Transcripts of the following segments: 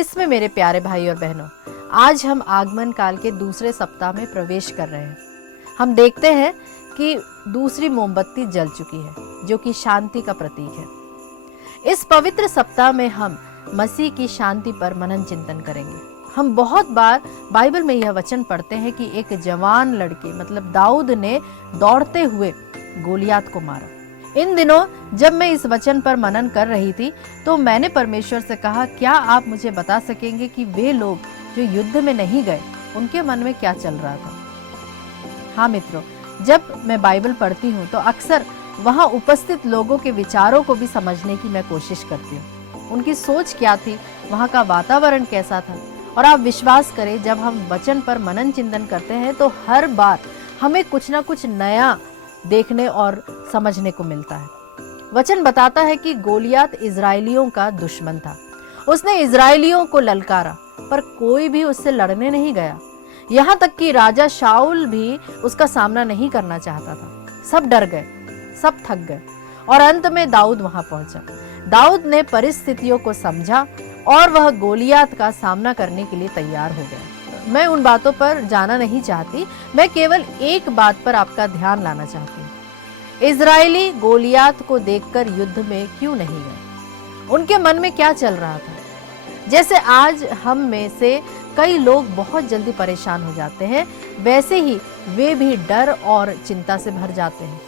ख्रिस्त में मेरे प्यारे भाई और बहनों, आज हम आगमन काल के दूसरे सप्ताह में प्रवेश कर रहे हैं। हम देखते हैं कि दूसरी मोमबत्ती जल चुकी है, जो कि शांति का प्रतीक है। इस पवित्र सप्ताह में हम मसीह की शांति पर मनन चिंतन करेंगे। हम बहुत बार बाइबल में यह वचन पढ़ते हैं कि एक जवान लड़के मतलब दाऊद ने दौड़ते हुए गोलियात को मारा। इन दिनों जब मैं इस वचन पर मनन कर रही थी तो मैंने परमेश्वर से कहा, क्या आप मुझे बता सकेंगे कि वे लोग जो युद्ध में नहीं गए उनके मन में क्या चल रहा था। हाँ मित्रों, जब मैं बाइबल पढ़ती हूँ तो अक्सर वहाँ उपस्थित लोगों के विचारों को भी समझने की मैं कोशिश करती हूँ। उनकी सोच क्या थी, वहाँ का वातावरण कैसा था। और आप विश्वास करें, जब हम वचन पर मनन चिंतन करते हैं तो हर बार हमें कुछ ना कुछ नया देखने और समझने को मिलता है। वचन बताता है कि गोलियात इजराइलियों का दुश्मन था। उसने इजराइलियों को ललकारा, पर कोई भी उससे लड़ने नहीं गया। यहाँ तक कि राजा शाऊल भी उसका सामना नहीं करना चाहता था। सब डर गए, सब थक गए और अंत में दाऊद वहां पहुंचा। दाऊद ने परिस्थितियों को समझा और वह गोलियात का सामना करने के लिए तैयार हो गया। मैं उन बातों पर जाना नहीं चाहती, मैं केवल एक बात पर आपका ध्यान लाना चाहती हूँ। इजरायली गोलियात को देखकर युद्ध में क्यों नहीं गए? उनके मन में क्या चल रहा था? जैसे आज हम में से कई लोग बहुत जल्दी परेशान हो जाते हैं, वैसे ही वे भी डर और चिंता से भर जाते हैं।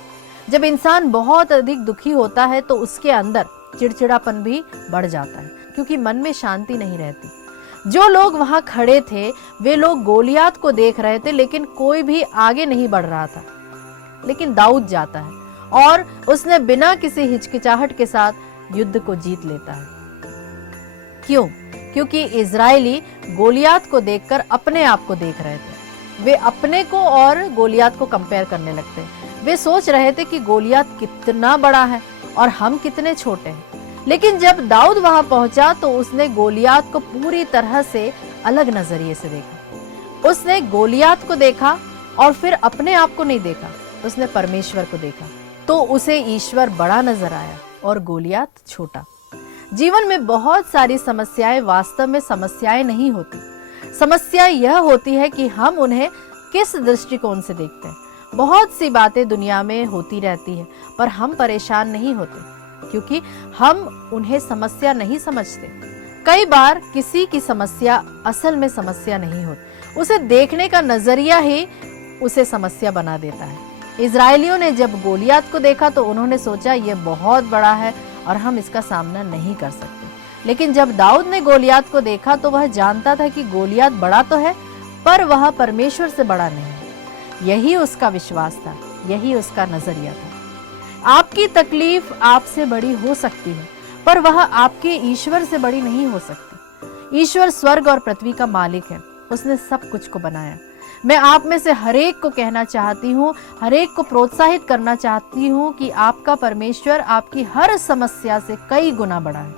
जब इंसान बहुत अधिक दुखी होता है तो उसके अंदर चिड़चिड़ापन भी बढ़ जाता है, क्योंकि मन में शांति नहीं रहती। जो लोग वहां खड़े थे वे लोग गोलियात को देख रहे थे, लेकिन कोई भी आगे नहीं बढ़ रहा था। लेकिन दाऊद जाता है और उसने बिना किसी हिचकिचाहट के साथ युद्ध को जीत लेता है। क्यों? क्योंकि इजरायली गोलियात को देखकर अपने आप को देख रहे थे। वे अपने को और गोलियात को कंपेयर करने लगते। वे सोच रहे थे कि गोलियात कितना बड़ा है और हम कितने छोटे हैं। लेकिन जब दाऊद वहां पहुंचा तो उसने गोलियात को पूरी तरह से अलग नजरिए से देखा। उसने गोलियात को देखा और फिर अपने आप को नहीं देखा, उसने परमेश्वर को देखा। तो उसे ईश्वर बड़ा नजर आया और गोलियात छोटा। जीवन में बहुत सारी समस्याएं वास्तव में समस्याएं नहीं होती। समस्या यह होती है कि हम उन्हें किस दृष्टिकोण से देखते हैं। बहुत सी बातें दुनिया में होती रहती है, पर हम परेशान नहीं होते क्योंकि हम उन्हें समस्या नहीं समझते। कई बार किसी की समस्या असल में समस्या नहीं होती, उसे देखने का नजरिया ही उसे समस्या बना देता है। इजरायलियों ने जब गोलियात को देखा तो उन्होंने सोचा ये बहुत बड़ा है और हम इसका सामना नहीं कर सकते। लेकिन जब दाऊद ने गोलियात को देखा तो वह जानता था कि गोलियात बड़ा तो है, पर वह परमेश्वर से बड़ा नहीं। यही उसका विश्वास था, यही उसका नजरिया था। आपकी तकलीफ आपसे बड़ी हो सकती है, पर वह आपके ईश्वर से बड़ी नहीं हो सकती। ईश्वर स्वर्ग और पृथ्वी का मालिक है, उसने सब कुछ को बनाया। मैं आप में से हरेक को कहना चाहती हूँ, हरेक को प्रोत्साहित करना चाहती हूँ कि आपका परमेश्वर आपकी हर समस्या से कई गुना बड़ा है।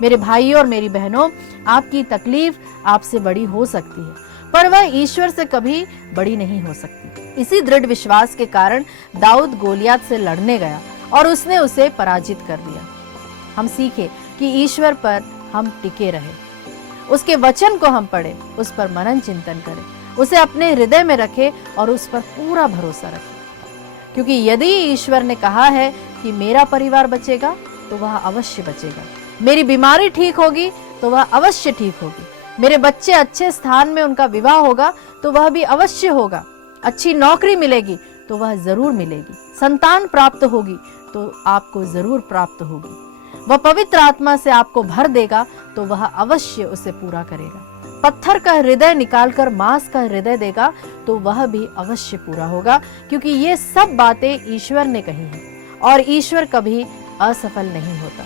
मेरे भाइयों और मेरी बहनों, आपकी तकलीफ आपसे बड़ी हो सकती है, पर वह ईश्वर से कभी बड़ी नहीं हो सकती। इसी दृढ़ विश्वास के कारण दाऊद गोलियात से लड़ने गया और उसने उसे पराजित कर दिया। हम सीखे कि ईश्वर पर हम टिके रहे, उसके वचन को हम पढ़े, उस पर मनन चिंतन करें, उसे अपने हृदय में रखें और उस पर पूरा भरोसा रखें। क्योंकि यदि ईश्वर ने कहा है कि मेरा परिवार बचेगा तो वह अवश्य बचेगा, मेरी बीमारी ठीक होगी तो वह अवश्य ठीक होगी, मेरे बच्चे अच्छे स्थान में उनका विवाह होगा तो वह भी अवश्य होगा, अच्छी नौकरी मिलेगी तो वह जरूर मिलेगी, संतान प्राप्त होगी तो आपको जरूर प्राप्त होगी, वह पवित्र आत्मा से आपको भर देगा तो वह अवश्य उसे पूरा करेगा, पत्थर का हृदय निकालकर मांस का हृदय देगा तो वह भी अवश्य पूरा होगा। क्योंकि ये सब बातें ईश्वर ने कही हैं और ईश्वर कभी असफल नहीं होता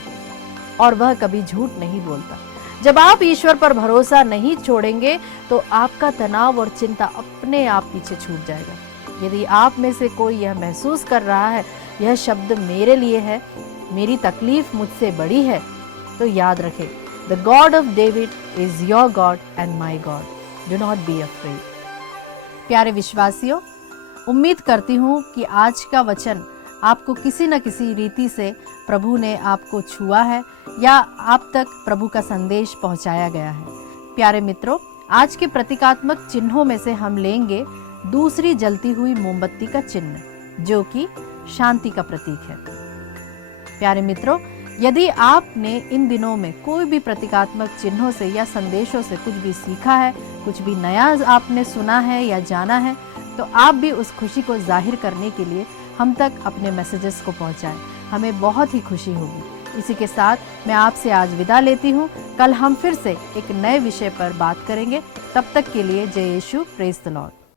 और वह कभी झूठ नहीं बोलता। जब आप ईश्वर पर भरोसा नहीं छोड़ेंगे तो आपका तनाव और चिंता अपने आप पीछे छूट जाएगा। यदि आप में से कोई यह महसूस कर रहा है, यह शब्द मेरे लिए है, मेरी तकलीफ मुझसे बड़ी है, तो याद रखें, The God of David is your God and my God. Do not be afraid. प्यारे विश्वासियों, उम्मीद करती हूँ कि आज का वचन आपको किसी न किसी रीति से प्रभु ने आपको छुआ है या आप तक प्रभु का संदेश पहुंचाया गया है। प्यारे मित्रों, आज के प्रतीकात्मक चिन्हों में से हम लेंगे दूसरी जलती हुई मोमबत्ती का चिन्ह, जो कि शांति का प्रतीक है। प्यारे मित्रों, यदि आपने इन दिनों में कोई भी प्रतीकात्मक चिन्हों से या संदेशों से कुछ भी सीखा है, कुछ भी नया आपने सुना है या जाना है, तो आप भी उस खुशी को जाहिर करने के लिए हम तक अपने मैसेजेस को पहुंचाएं। हमें बहुत ही खुशी होगी। इसी के साथ मैं आपसे आज विदा लेती हूं। कल हम फिर से एक नए विषय पर बात करेंगे। तब तक के लिए जय यीशु, प्रेज द लॉर्ड।